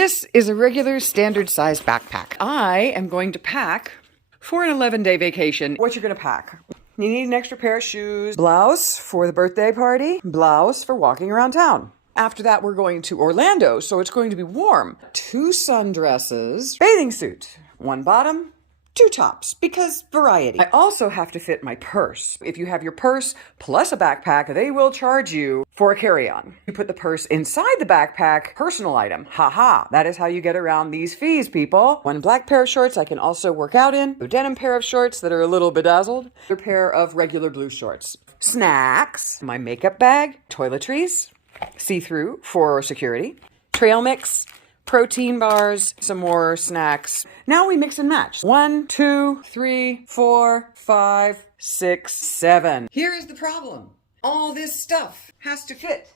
This is a regular standard size backpack. I am going to pack for an 11-day vacation. What you're going to pack? You need an extra pair of shoes, blouse for the birthday party, blouse for walking around town. After that, we're going to Orlando, so it's going to be warm. 2 sundresses, bathing suit, 1 bottom, 2 tops, because variety. I also have to fit my purse. If you have your purse plus a backpack, they will charge you for a carry-on. You put the purse inside the backpack, personal item. Haha, that is how you get around these fees, people. 1 black pair of shorts I can also work out in. A denim pair of shorts that are a little bedazzled. A pair of regular blue shorts. Snacks, my makeup bag, toiletries, see-through for security, trail mix, protein bars, some more snacks. Now we mix and match. 1, 2, 3, 4, 5, 6, 7. Here is the problem. All this stuff has to fit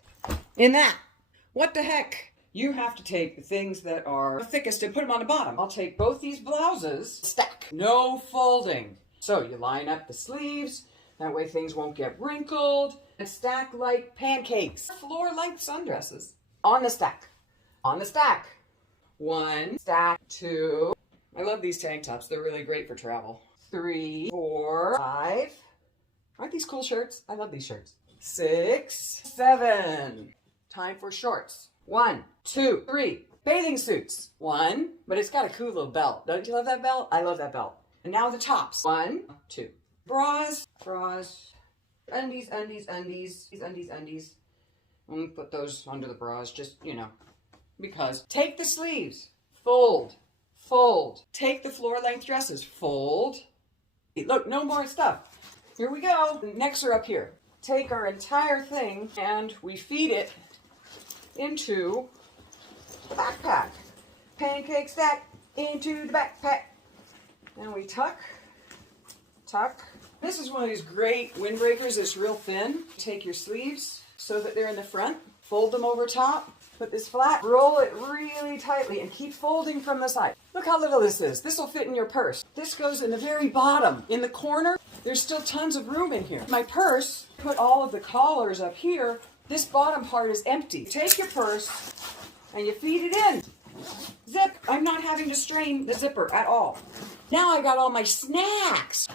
in that. What the heck? You have to take the things that are the thickest and put them on the bottom. I'll take both these blouses, stack, no folding. So you line up the sleeves, that way things won't get wrinkled, and stack like pancakes. Floor-length sundresses on the stack. On the stack. 1, stack, 2. I love these tank tops. They're really great for travel. 3, 4, 5. Aren't these cool shirts? I love these shirts. 6, 7. Time for shorts. 1, 2, 3. Bathing suits. 1, but it's got a cool little belt. Don't you love that belt? I love that belt. And now the tops. 1, 2. Bras. Undies. Undies. Let me put those under the bras, just, because. Take the sleeves, fold. Take the floor-length dresses, fold. Look, no more stuff. Here we go. The necks are up here. Take our entire thing and we feed it into the backpack. Pancake stack into the backpack. And we tuck. This is one of these great windbreakers. It's real thin. Take your sleeves so that they're in the front. Fold them over top. Put this flat, roll it really tightly, and keep folding from the side. Look how little this is. This will fit in your purse. This goes in the very bottom. In the corner, there's still tons of room in here. My purse, put all of the collars up here. This bottom part is empty. Take your purse, and you feed it in. Zip. I'm not having to strain the zipper at all. Now I got all my snacks.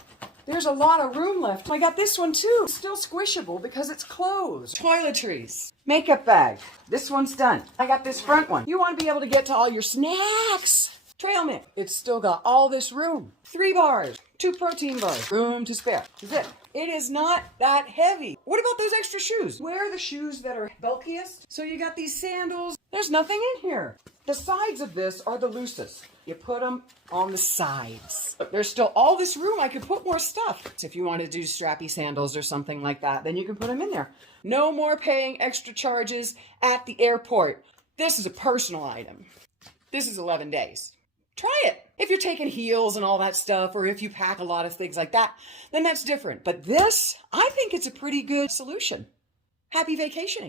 There's a lot of room left. I got this one too. It's still squishable because it's closed. Toiletries. Makeup bag. This one's done. I got this front one. You want to be able to get to all your snacks. Trail mix. It's still got all this room. 3 bars. 2 protein bars. Room to spare. Zip. It is not that heavy. What about those extra shoes? Where are the shoes that are bulkiest? So you got these sandals. There's nothing in here. The sides of this are the loosest. You put them on the sides. But there's still all this room. I could put more stuff. If you want to do strappy sandals or something like that, then you can put them in there. No more paying extra charges at the airport. This is a personal item. This is 11 days. Try it. If you're taking heels and all that stuff, or if you pack a lot of things like that, then that's different. But this, I think it's a pretty good solution. Happy vacationing.